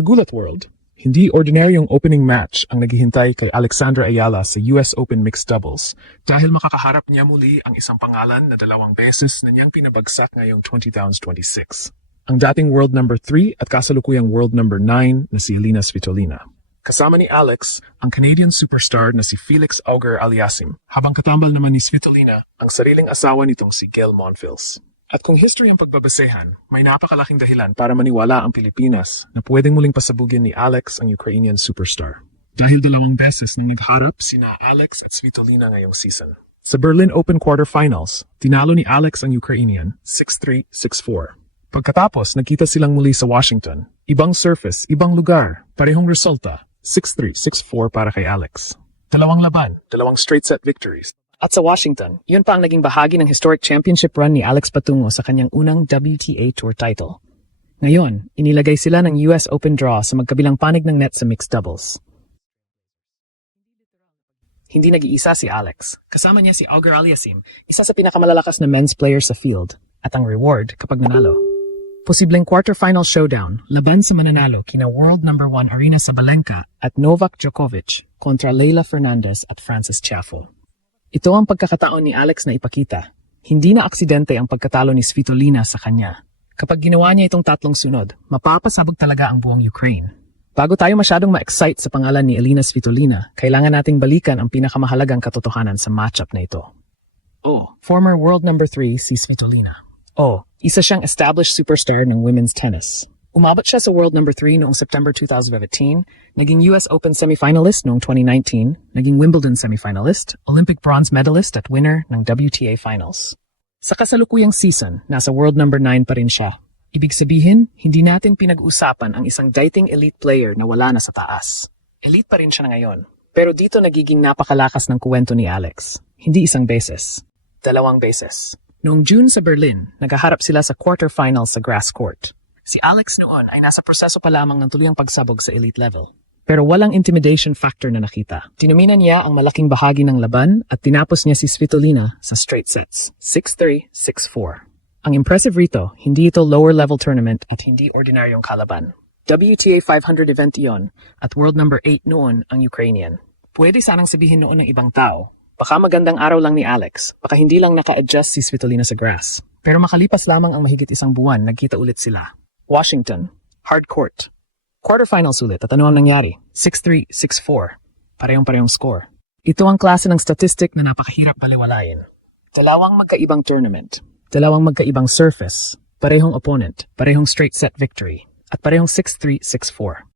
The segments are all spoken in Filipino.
Kagulat World, hindi ordinaryong opening match ang naghihintay kay Alexandra Ayala sa US Open Mixed Doubles dahil makakaharap niya muli ang isang pangalan na 2 beses na niyang pinabagsak ngayong 2026. Ang dating world number 3 at kasalukuyang world number 9 na si Elina Svitolina. Kasama ni Alex, ang Canadian superstar na si Felix Auger-Aliassime, habang katambal naman ni Svitolina ang sariling asawa nitong si Gail Monfils. At kung history ang pagbabasehan, may napakalaking dahilan para maniwala ang Pilipinas na pwedeng muling pasabugin ni Alex ang Ukrainian superstar. Dahil 2 beses nang nagharap sina Alex at Svitolina ngayong season. Sa Berlin Open quarterfinals, tinalo ni Alex ang Ukrainian 6-3, 6-4. Pagkatapos, nagkita silang muli sa Washington. Ibang surface, ibang lugar, parehong resulta, 6-3, 6-4 para kay Alex. 2 laban, 2 straight set victories. At sa Washington, yun pa ang naging bahagi ng historic championship run ni Alex patungo sa kanyang unang WTA Tour title. Ngayon, inilagay sila ng US Open draw sa magkabilang panig ng net sa mixed doubles. Hindi nag-iisa si Alex. Kasama niya si Auger-Aliassime, isa sa pinakamalalakas na men's player sa field, at ang reward kapag nanalo. Posibleng quarterfinal showdown, laban sa mananalo kina world number 1 Aryna Sabalenka at Novak Djokovic kontra Leylah Fernandez at Frances Tiafoe. Ito ang pagkakataon ni Alex na ipakita. Hindi na aksidente ang pagkatalo ni Svitolina sa kanya. Kapag ginawa niya itong 3 sunod, mapapasabog talaga ang buong Ukraine. Bago tayo masyadong ma-excite sa pangalan ni Elina Svitolina, kailangan nating balikan ang pinakamahalagang katotohanan sa matchup na ito. Former world number 3 si Svitolina. Isa siyang established superstar ng women's tennis. Umabot siya sa world number 3 noong September 2015, naging US Open semifinalist noong 2019, naging Wimbledon semifinalist, Olympic bronze medalist at winner ng WTA finals. Sa kasalukuyang season, nasa world number 9 pa rin siya. Ibig sabihin, hindi natin pinag-uusapan ang isang dating elite player na wala na sa taas. Elite pa rin siya na ngayon. Pero dito nagiging napakalakas ng kuwento ni Alex. Hindi 1 beses, 2 beses. Noong June sa Berlin, naghaharap sila sa quarterfinal sa grass court. Si Alex noon ay nasa proseso pa lamang ng tuluyang pagsabog sa elite level. Pero walang intimidation factor na nakita. Tinuminan niya ang malaking bahagi ng laban at tinapos niya si Svitolina sa straight sets, 6-3, 6-4. Ang impressive rito, hindi ito lower level tournament at hindi ordinaryong kalaban. WTA 500 event iyon at world number 8 noon ang Ukrainian. Pwede sanang sabihin noon ng ibang tao, baka magandang araw lang ni Alex, baka hindi lang naka-adjust si Svitolina sa grass. Pero makalipas lamang ang mahigit 1 buwan, nagkita ulit sila. Washington, hard court. Quarterfinals ulit at ano ang nangyari? 6-3, 6-4. Parehong-parehong score. Ito ang klase ng statistic na napakahirap baliwalayin. 2 magkaibang tournament, 2 magkaibang surface, parehong opponent, parehong straight set victory, at parehong 6-3, 6-4.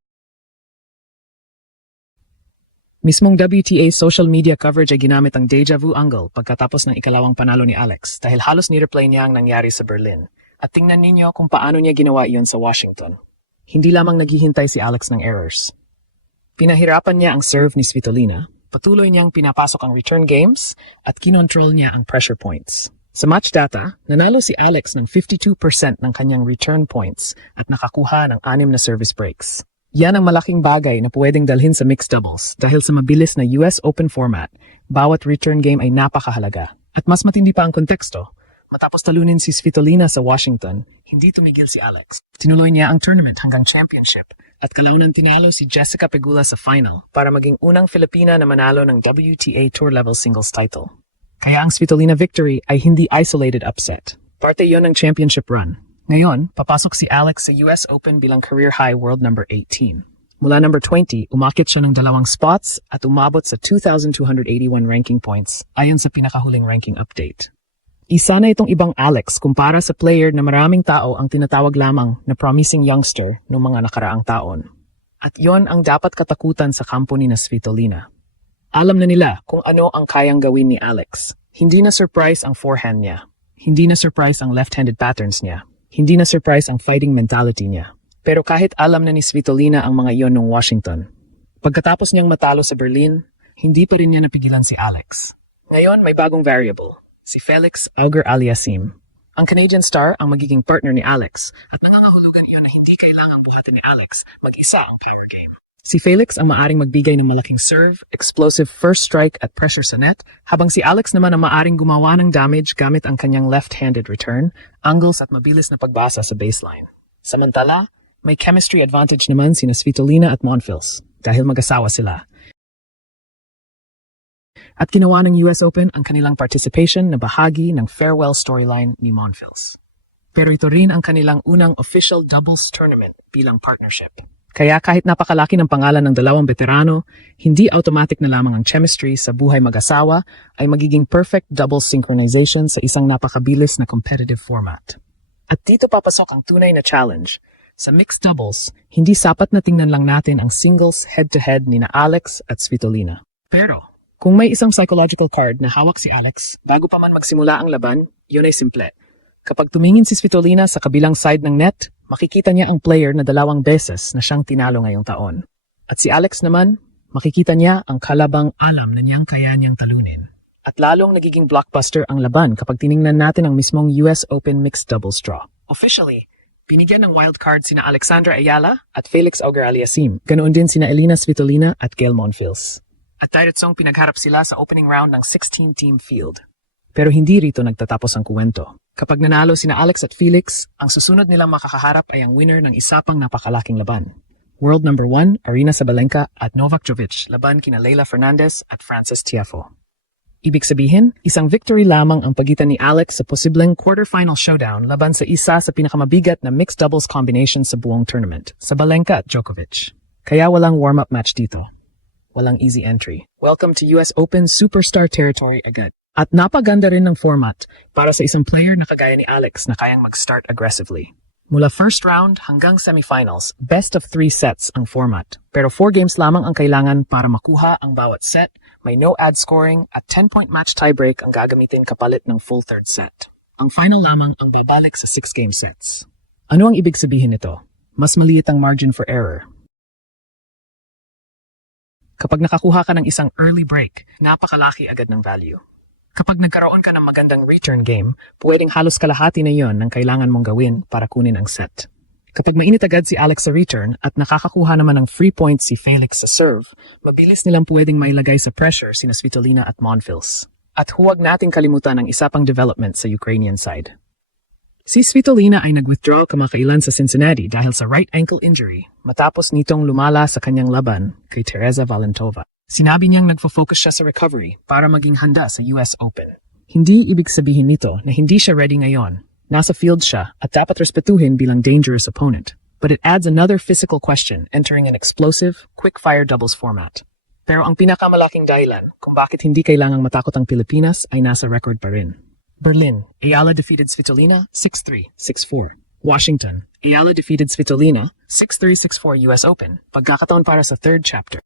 Mismong WTA social media coverage ay ginamit ang deja vu angle pagkatapos ng 2 panalo ni Alex dahil halos ni-replay niya ang nangyari sa Berlin. At tingnan ninyo kung paano niya ginawa iyon sa Washington. Hindi lamang naghihintay si Alex ng errors. Pinahirapan niya ang serve ni Svitolina, patuloy niyang pinapasok ang return games, at kinontrol niya ang pressure points. Sa match data, nanalo si Alex ng 52% ng kanyang return points at nakakuha ng 6 na service breaks. Yan ang malaking bagay na pwedeng dalhin sa mixed doubles dahil sa mabilis na US Open format, bawat return game ay napakahalaga. At mas matindi pa ang konteksto. Matapos talunin si Svitolina sa Washington, hindi tumigil si Alex. Tinuloy niya ang tournament hanggang championship at kalaunan tinalo si Jessica Pegula sa final para maging unang Filipina na manalo ng WTA Tour Level Singles title. Kaya ang Svitolina victory ay hindi isolated upset. Parte iyon ng championship run. Ngayon, papasok si Alex sa US Open bilang career high world number 18. Mula number 20, umakit siya ng 2 spots at umabot sa 2,281 ranking points ayon sa pinakahuling ranking update. Isa na itong ibang Alex kumpara sa player na maraming tao ang tinatawag lamang na promising youngster noong mga nakaraang taon. At yon ang dapat katakutan sa kampo ni Svitolina. Alam na nila kung ano ang kayang gawin ni Alex. Hindi na surprise ang forehand niya. Hindi na surprise ang left-handed patterns niya. Hindi na surprise ang fighting mentality niya. Pero kahit alam na ni Svitolina ang mga iyon noong Washington, pagkatapos niyang matalo sa Berlin, hindi pa rin niya napigilan si Alex. Ngayon may bagong variable. Si Felix Auger-Aliassime. Ang Canadian star ang magiging partner ni Alex at nangangahulugan iyon na hindi kailangang buhatin ni Alex mag-isa ang power game. Si Felix ang maaring magbigay ng malaking serve, explosive first strike at pressure sa net, habang si Alex naman ang maaring gumawa ng damage gamit ang kanyang left-handed return, angles at mabilis na pagbasa sa baseline. Samantala, may chemistry advantage naman sina Svitolina at Monfils dahil mag-asawa sila. At ginawa ng US Open ang kanilang participation na bahagi ng farewell storyline ni Monfils. Pero ito rin ang kanilang unang official doubles tournament bilang partnership. Kaya kahit napakalaki ng pangalan ng dalawang veterano, hindi automatic na lamang ang chemistry sa buhay mag-asawa ay magiging perfect doubles synchronization sa isang napakabilis na competitive format. At dito papasok ang tunay na challenge. Sa mixed doubles, hindi sapat na tingnan lang natin ang singles head-to-head ni na Alex at Svitolina. Pero, kung may isang psychological card na hawak si Alex, bago pa man magsimula ang laban, yun ay simple. Kapag tumingin si Svitolina sa kabilang side ng net, makikita niya ang player na 2 beses na siyang tinalo ngayong taon. At si Alex naman, makikita niya ang kalabang alam na niyang kaya niyang talunin. At lalong nagiging blockbuster ang laban kapag tiningnan natin ang mismong US Open Mixed Doubles draw. Officially, binigyan ng wildcard sina Alexandra Ayala at Felix Auger-Aliassime. Ganoon din sina Elina Svitolina at Gail Monfils. At diretsong pinagharap sila sa opening round ng 16-team field. Pero hindi rito nagtatapos ang kuwento. Kapag nanalo sina Alex at Felix, ang susunod nilang makakaharap ay ang winner ng isa pang napakalaking laban. World number 1, Aryna Sabalenka at Novak Djokovic laban kina Leylah Fernandez at Frances Tiafoe. Ibig sabihin, isang victory lamang ang pagitan ni Alex sa posibleng quarterfinal showdown laban sa isa sa pinakamabigat na mixed doubles combination sa buong tournament, Sabalenka at Djokovic. Kaya walang warm-up match dito. Walang easy entry. Welcome to US Open Superstar Territory agad. At napaganda rin ng format para sa isang player na kagaya ni Alex na kayang mag-start aggressively. Mula first round hanggang semifinals, best of 3 sets ang format. Pero 4 games lamang ang kailangan para makuha ang bawat set, may no ad scoring at 10-point match tiebreak ang gagamitin kapalit ng full third set. Ang final lamang ang babalik sa 6-game sets. Ano ang ibig sabihin nito? Mas maliit ang margin for error. Kapag nakakuha ka ng isang early break, napakalaki agad ng value. Kapag nagkaroon ka ng magandang return game, pwedeng halos kalahati na yon ng kailangan mong gawin para kunin ang set. Kapag mainit agad si Alex sa return at nakakakuha naman ng free points si Felix sa serve, mabilis nilang pwedeng mailagay sa pressure sina Svitolina at Monfils. At huwag nating kalimutan ang isa pang development sa Ukrainian side. Si Svitolina ay nag-withdraw kamakailan sa Cincinnati dahil sa right ankle injury matapos nitong lumala sa kanyang laban kay Teresa Valentova. Sinabi niyang nagfo-focus siya sa recovery para maging handa sa US Open. Hindi ibig sabihin nito na hindi siya ready ngayon. Nasa field siya at dapat respetuhin bilang dangerous opponent. But it adds another physical question entering an explosive, quick-fire doubles format. Pero ang pinakamalaking dahilan kung bakit hindi kailangang matakot ang Pilipinas ay nasa record pa rin. Berlin, Ayala defeated Svitolina 6-3, 6-4. Washington, Ayala defeated Svitolina 6-3, 6-4 US Open. Pagkakataon para sa third chapter.